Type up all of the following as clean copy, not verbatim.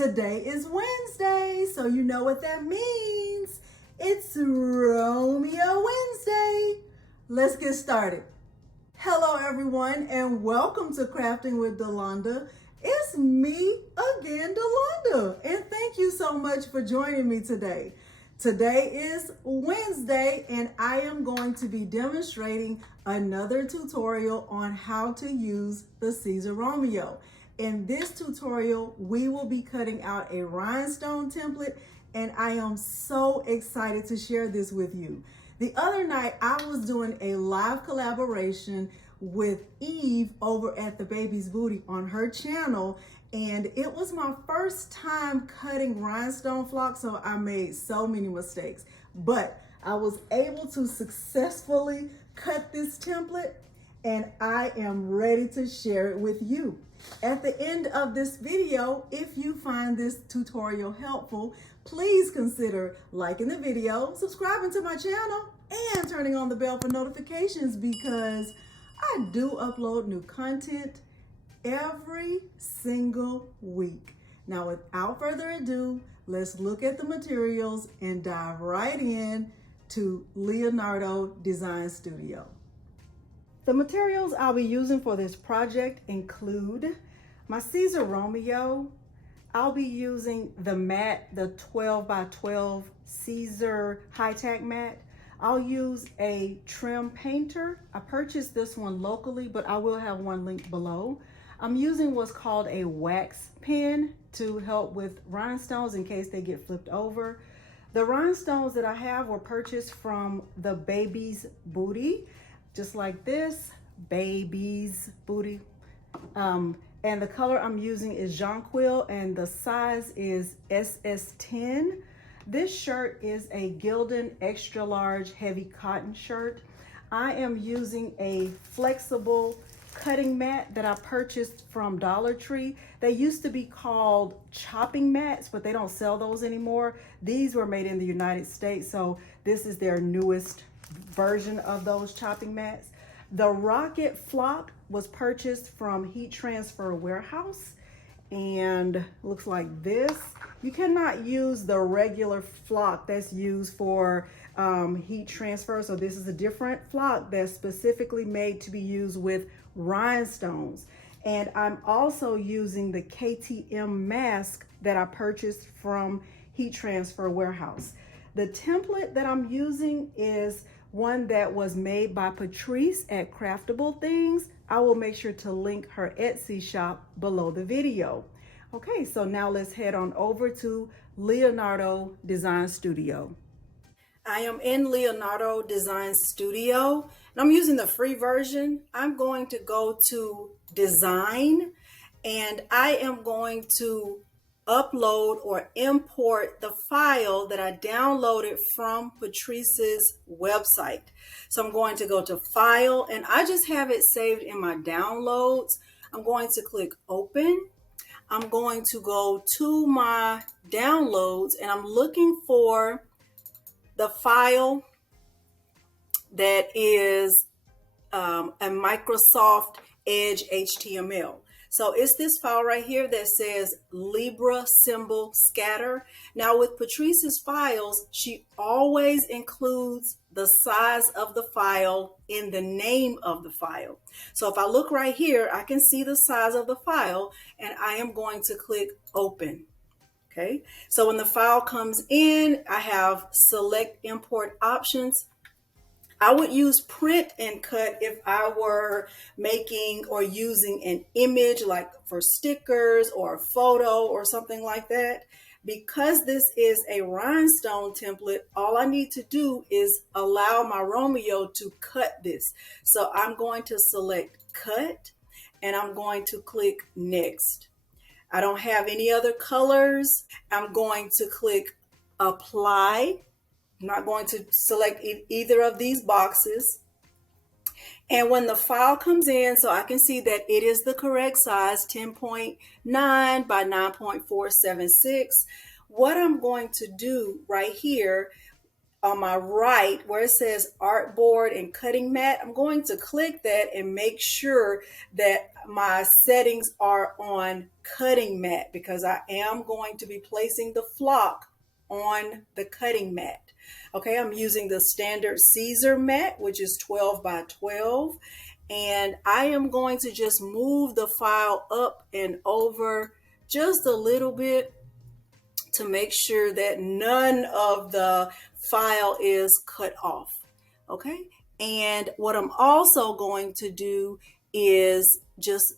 Today is Wednesday, so you know what that means. It's Romeo Wednesday. Let's get started. Hello everyone and welcome to Crafting with Delonda. It's me again, Delonda, and thank you so much for joining me today. Today is Wednesday and I am going to be demonstrating another tutorial on how to use the Siser Romeo. In this tutorial, we will be cutting out a rhinestone template, and I am so excited to share this with you. The other night, I was doing a live collaboration with Eve over at The Baby's Booty on her channel, and it was my first time cutting rhinestone flock, so I made so many mistakes. But I was able to successfully cut this template, and I am ready to share it with you. At the end of this video, if you find this tutorial helpful, please consider liking the video, subscribing to my channel, and turning on the bell for notifications because I do upload new content every single week. Now, without further ado, let's look at the materials and dive right in to Leonardo Design Studio. The materials I'll be using for this project include my Siser Romeo. I'll be using the mat, the 12 by 12 Siser high tack mat. I'll use a trim painter. I purchased this one locally, but I will have one linked below. I'm using what's called a wax pen to help with rhinestones in case they get flipped over. The rhinestones that I have were purchased from the Baby's Booty, just like this, Baby's Booty. And the color I'm using is Jonquil and the size is SS10. This shirt is a Gildan extra large heavy cotton shirt. I am using a flexible cutting mat that I purchased from Dollar Tree. They used to be called chopping mats, but they don't sell those anymore. These were made in the United States, so this is their newest version of those chopping mats. The Rocket Flock was purchased from Heat Transfer Warehouse and looks like this. You cannot use the regular flock that's used for heat transfer, so this is a different flock that's specifically made to be used with rhinestones. And I'm also using the KTM Mask that I purchased from Heat Transfer Warehouse. The template that I'm using is one that was made by Patrice at Craftable Things. I will make sure to link her Etsy shop below the video. Okay, so now let's head on over to Leonardo Design Studio. I am in Leonardo Design Studio and I'm using the free version. I'm going to go to Design and I am going to upload or import the file that I downloaded from Patrice's website. So I'm going to go to File and I just have it saved in my downloads. I'm going to click Open. I'm going to go to my downloads and I'm looking for the file that is a Microsoft Edge HTML. So it's this file right here that says Libra symbol scatter. Now with Patrice's files, she always includes the size of the file in the name of the file. So if I look right here, I can see the size of the file and I am going to click Open. Okay, so when the file comes in, I have select import options. I would use print and cut if I were making or using an image like for stickers or a photo or something like that. Because this is a rhinestone template, all I need to do is allow my Romeo to cut this. So I'm going to select Cut and I'm going to click Next. I don't have any other colors. I'm going to click Apply. I'm not going to select either of these boxes. And when the file comes in, so I can see that it is the correct size, 10.9 by 9.476. What I'm going to do right here, on my right where it says artboard and cutting mat, I'm going to click that and make sure that my settings are on cutting mat, because I am going to be placing the flock on the cutting mat. Okay, I'm using the standard Siser mat, which is 12 by 12. And I am going to just move the file up and over just a little bit to make sure that none of the file is cut off. Okay, and what I'm also going to do is just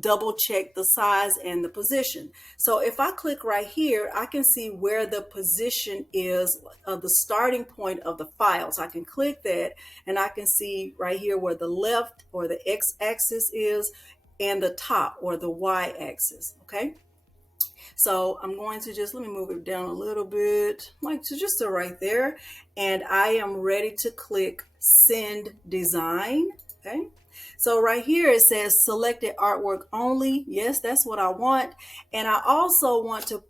double check the size and the position. So if I click right here, I can see where the position is of the starting point of the file. So I can click that and I can see right here where the left or the x-axis is and the top or the y-axis. Okay, so I'm going to just, let me move it down a little bit, like to just to right there. And I am ready to click send design. Okay, so right here it says selected artwork only. Yes, that's what I want. And I also want to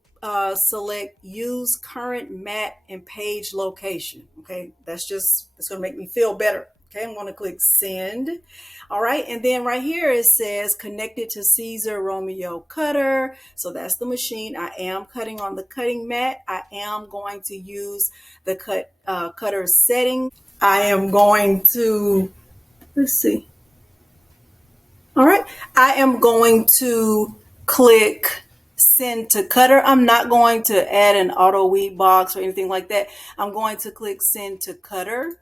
select use current mat and page location. Okay, that's going to make me feel better. Okay, I'm going to click send. All right, and then right here it says connected to Siser Romeo cutter. So that's the machine. I am cutting on the cutting mat. I am going to use the cutter setting. I am going to, let's see. All right, I am going to click send to cutter. I'm not going to add an auto weed box or anything like that. I'm going to click send to cutter.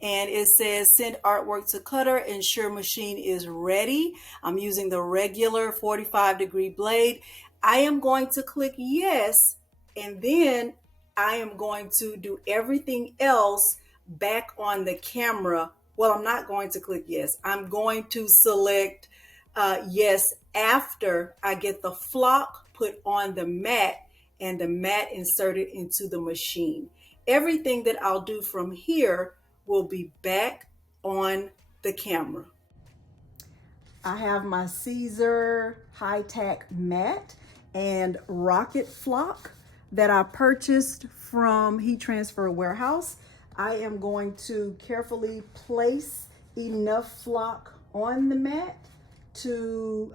And it says send artwork to cutter, ensure machine is ready. I'm using the regular 45-degree blade. I am going to click yes, and then I am going to do everything else back on the camera. Well, I'm not going to click yes. I'm going to select yes after I get the flock put on the mat and the mat inserted into the machine. Everything that I'll do from here will be back on the camera. I have my Siser high-tack mat and rocket flock that I purchased from Heat Transfer Warehouse. I am going to carefully place enough flock on the mat to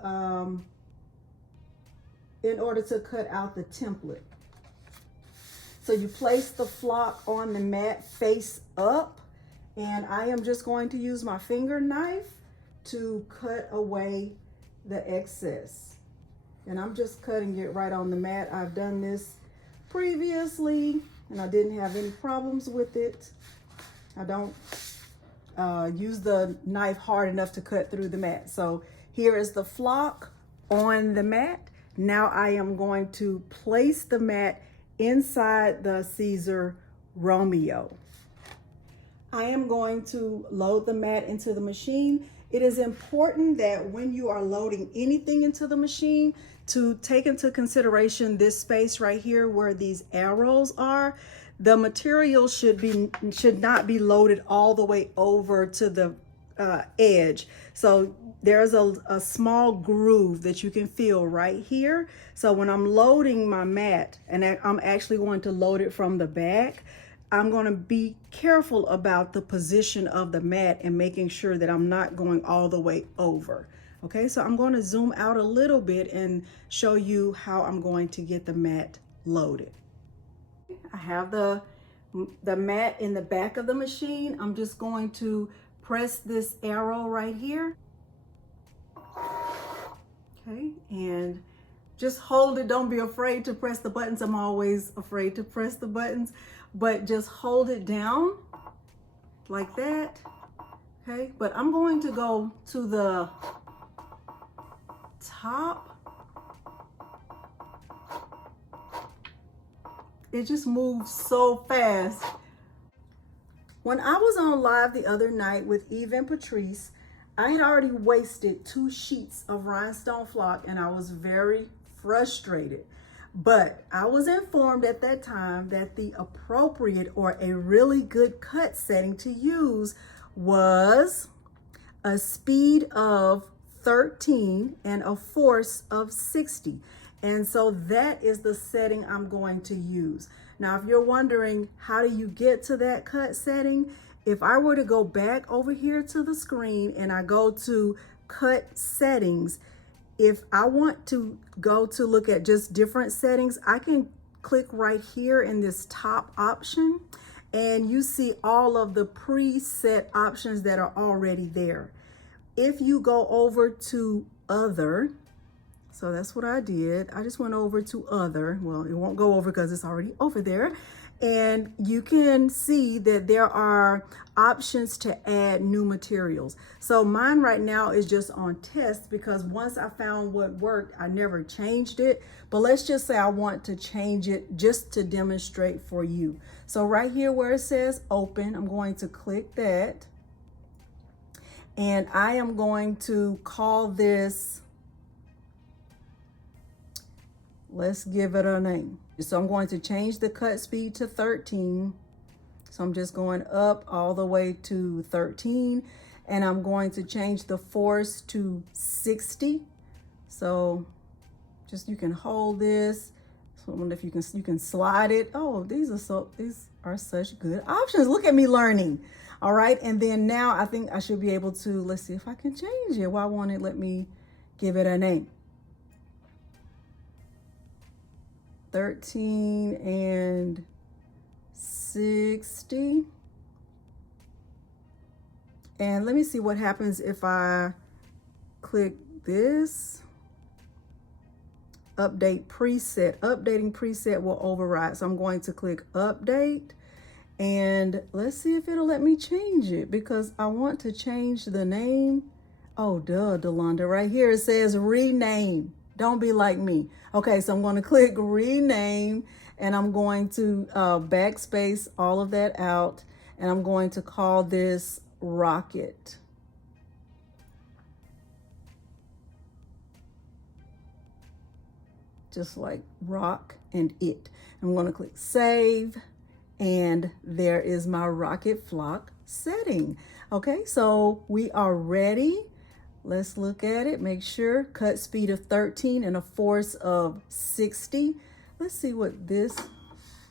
in order to cut out the template. So you place the flock on the mat face up, and I am just going to use my finger knife to cut away the excess. And I'm just cutting it right on the mat. I've done this previously and I didn't have any problems with it. I don't use the knife hard enough to cut through the mat. So here is the flock on the mat. Now I am going to place the mat inside the Siser Romeo. I am going to load the mat into the machine. It is important that when you are loading anything into the machine to take into consideration this space right here where these arrows are. The material should not be loaded all the way over to the edge. So there's a small groove that you can feel right here. So when I'm loading my mat, and I'm actually going to load it from the back, I'm going to be careful about the position of the mat and making sure that I'm not going all the way over. Okay, so I'm going to zoom out a little bit and show you how I'm going to get the mat loaded. I have the mat in the back of the machine. I'm just going to press this arrow right here. Okay, and just hold it. Don't be afraid to press the buttons. I'm always afraid to press the buttons, but just hold it down like that. Okay, but I'm going to go to the top. It just moves so fast. When I was on live the other night with Eve and Patrice, I had already wasted 2 sheets of rhinestone flock and I was very frustrated. But I was informed at that time that the appropriate or a really good cut setting to use was a speed of 13 and a force of 60. And so that is the setting I'm going to use. Now, if you're wondering, how do you get to that cut setting? If I were to go back over here to the screen and I go to cut settings, if I want to go to look at just different settings, I can click right here in this top option, and you see all of the preset options that are already there. If you go over to other, so that's what I did. I just went over to other. Well, it won't go over because it's already over there. And you can see that there are options to add new materials. So mine right now is just on test because once I found what worked, I never changed it. But let's just say I want to change it just to demonstrate for you. So right here where it says open, I'm going to click that. And I am going to call this, let's give it a name. So I'm going to change the cut speed to 13. So I'm just going up all the way to 13. And I'm going to change the force to 60. So just, you can hold this. So I wonder if you can slide it. Oh, these are such good options. Look at me learning. All right. And then now I think I should be able to, let's see if I can change it. Why won't it let me give it a name? 13 and 60. And let me see what happens if I click this. Update preset. Updating preset will override. So I'm going to click update. And let's see if it'll let me change it because I want to change the name. Oh, duh, Delonda. Right here it says rename. Don't be like me. Okay, so I'm going to click rename and I'm going to backspace all of that out. And I'm going to call this Rocket. Just like rock and it. I'm going to click save. And there is my rocket flock setting. Okay, so we are ready. Let's look at it. Make sure cut speed of 13 and a force of 60. Let's see what this,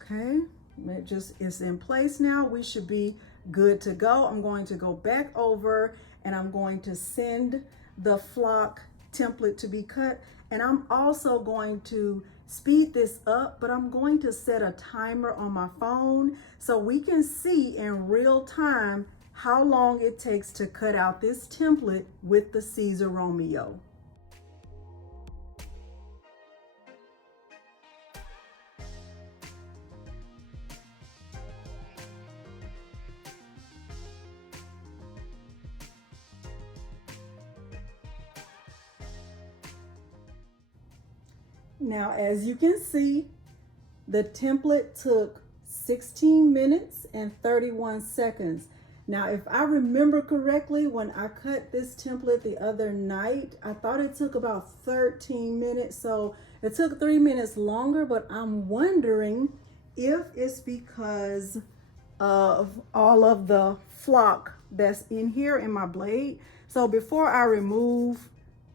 okay, it just is in place now. We should be good to go. I'm going to go back over and I'm going to send the flock template to be cut. And I'm also going to speed this up, but I'm going to set a timer on my phone so we can see in real time how long it takes to cut out this template with the Siser Romeo. Now, as you can see, the template took 16 minutes and 31 seconds. Now, if I remember correctly, when I cut this template the other night, I thought it took about 13 minutes. So it took 3 minutes longer, but I'm wondering if it's because of all of the flock that's in here in my blade. So before I remove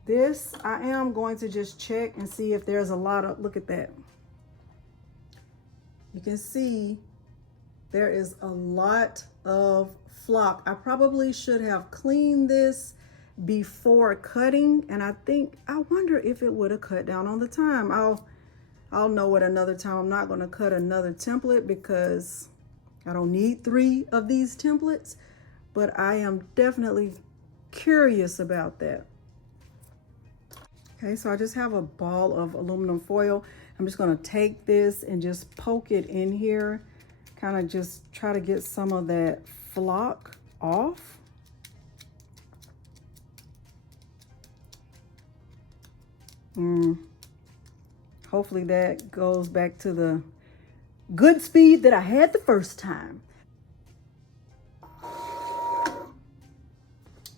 this, I am going to just check and see if there's a lot of, look at that. You can see there is a lot of flock. I probably should have cleaned this before cutting, and I wonder if it would have cut down on the time. I'll know at another time. I'm not going to cut another template because I don't need 3 of these templates, but I am definitely curious about that. Okay, so I just have a ball of aluminum foil. I'm just going to take this and just poke it in here, kind of just try to get some of that flock off. Hopefully that goes back to the good speed that I had the first time.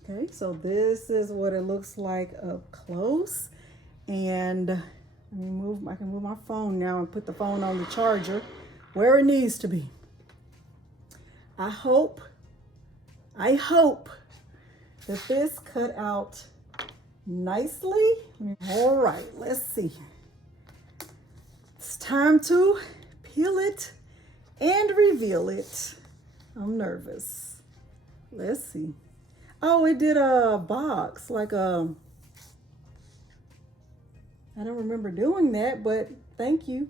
Okay, so this is what it looks like up close. And I can move my phone now and put the phone on the charger where it needs to be. I hope that this cut out nicely. All right, let's see. It's time to peel it and reveal it. I'm nervous. Let's see. Oh, it did a box, like a, I don't remember doing that, but thank you.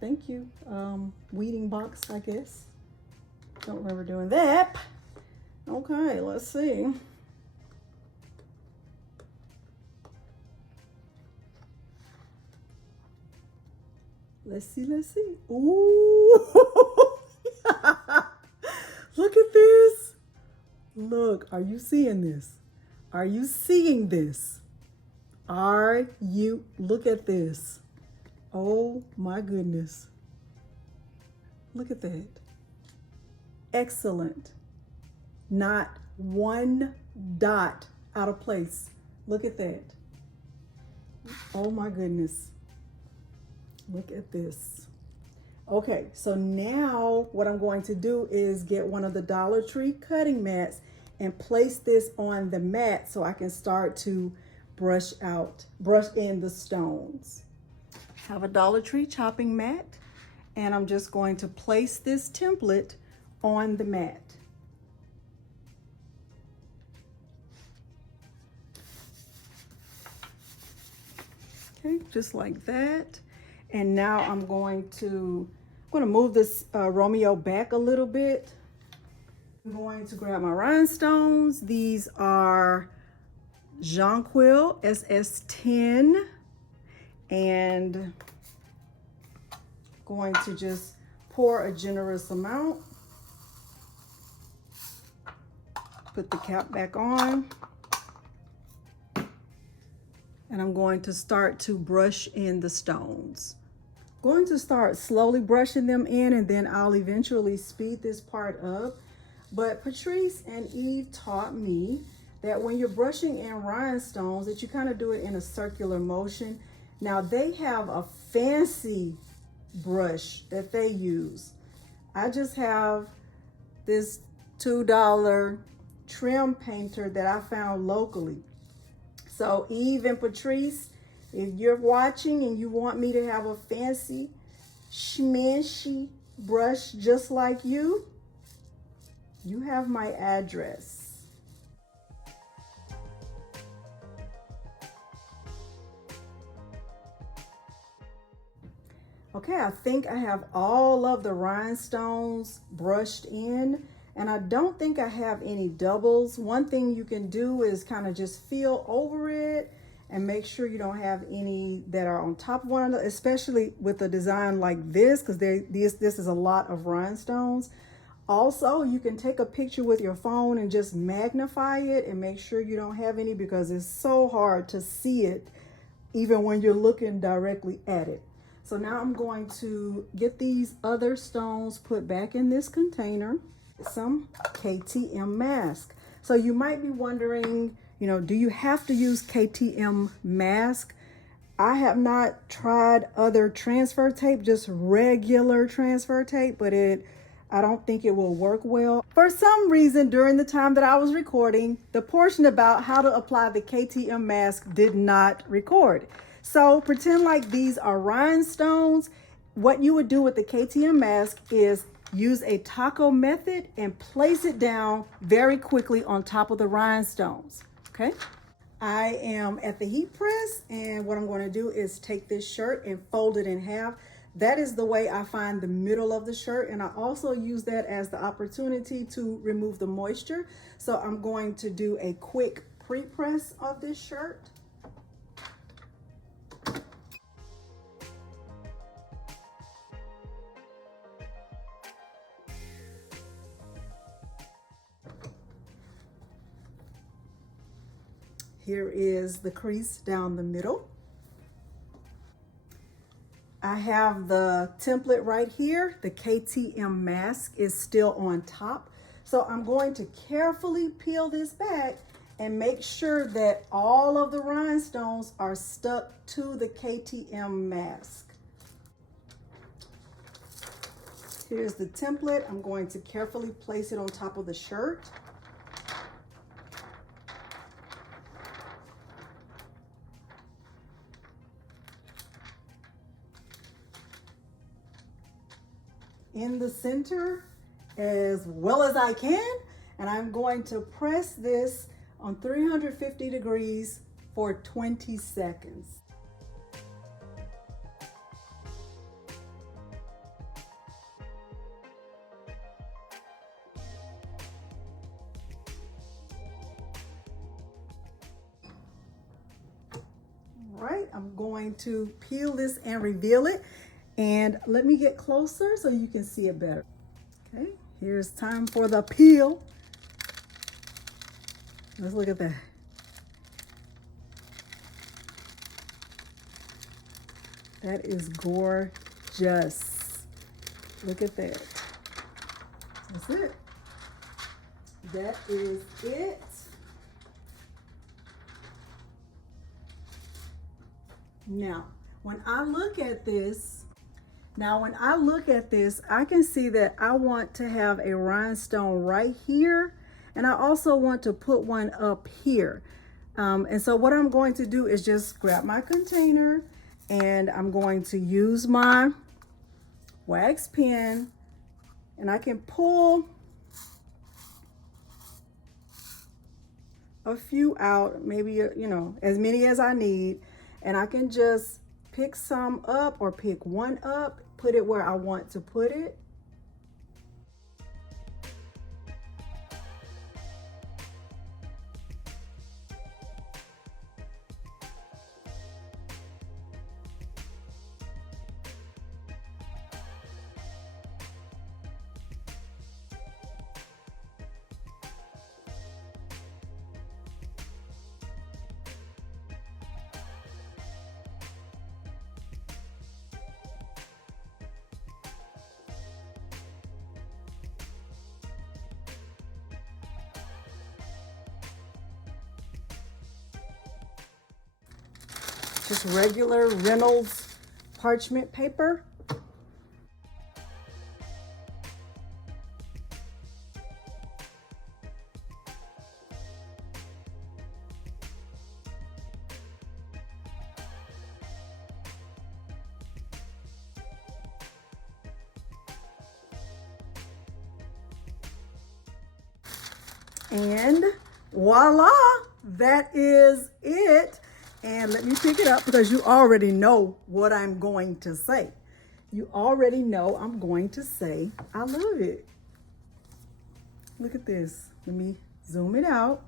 Thank you. Weeding box, I guess. Don't remember doing that. Okay, let's see. Let's see, let's see. Ooh. Look at this. Look, are you seeing this? Are you seeing this? Look at this. Oh my goodness. Look at that. Excellent. Not one dot out of place. Look at that. Oh my goodness. Look at this. Okay, so now what I'm going to do is get one of the Dollar Tree cutting mats and place this on the mat so I can start to brush in the stones. I have a Dollar Tree chopping mat, and I'm just going to place this template on the mat. Okay, just like that. And now I'm going to move this Romeo back a little bit. I'm going to grab my rhinestones. These are Jonquil SS10, and going to just pour a generous amount. Put the cap back on. And I'm going to start to brush in the stones. Going to start slowly brushing them in, and then I'll eventually speed this part up. But Patrice and Eve taught me that when you're brushing in rhinestones, that you kind of do it in a circular motion. Now they have a fancy brush that they use. I just have this $2 trim painter that I found locally. So Eve and Patrice, if you're watching and you want me to have a fancy, schmancy brush just like you, you have my address. Okay, I think I have all of the rhinestones brushed in, and I don't think I have any doubles. One thing you can do is kind of just feel over it and make sure you don't have any that are on top of one another, especially with a design like this, because this is a lot of rhinestones. Also, you can take a picture with your phone and just magnify it and make sure you don't have any, because it's so hard to see it even when you're looking directly at it. So now I'm going to get these other stones put back in this container. Some KTM Mask. So you might be wondering, do you have to use KTM Mask? I have not tried other transfer tape, just regular transfer tape, but I don't think it will work well. For some reason, during the time that I was recording, the portion about how to apply the KTM Mask did not record. So pretend like these are rhinestones. What you would do with the KTM Mask is use a taco method and place it down very quickly on top of the rhinestones, okay? I am at the heat press, and what I'm going to do is take this shirt and fold it in half. That is the way I find the middle of the shirt, and I also use that as the opportunity to remove the moisture. So I'm going to do a quick pre-press of this shirt. Here is the crease down the middle. I have the template right here. The KTM Mask is still on top. So I'm going to carefully peel this back and make sure that all of the rhinestones are stuck to the KTM Mask. Here's the template. I'm going to carefully place it on top of the shirt. in the center as well as I can. And I'm going to press this on 350 degrees for 20 seconds. All right, I'm going to peel this and reveal it. And let me get closer so you can see it better. Okay, here's time for the peel. Let's look at that. That is gorgeous. Look at that. That's it. That is it. Now, when I look at this, I can see that I want to have a rhinestone right here. And I also want to put one up here. And so what I'm going to do is just grab my container and I'm going to use my wax pen, and I can pull a few out, maybe, you know, as many as I need. And I can just pick some up or pick one up, put it where I want to put it. Just regular Reynolds parchment paper. And voila, that is it. And let me pick it up because you already know what I'm going to say. You already know I'm going to say, I love it. Look at this. Let me zoom it out.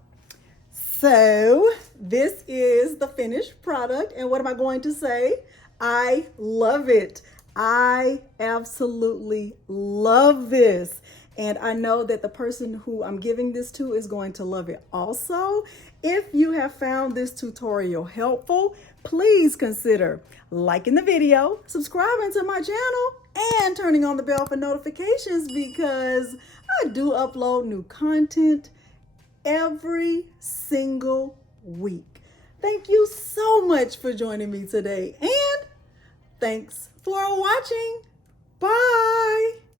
So this is the finished product. And what am I going to say? I love it. I absolutely love this. And I know that the person who I'm giving this to is going to love it also. If you have found this tutorial helpful, please consider liking the video, subscribing to my channel, and turning on the bell for notifications because I do upload new content every single week. Thank you so much for joining me today, and thanks for watching. Bye.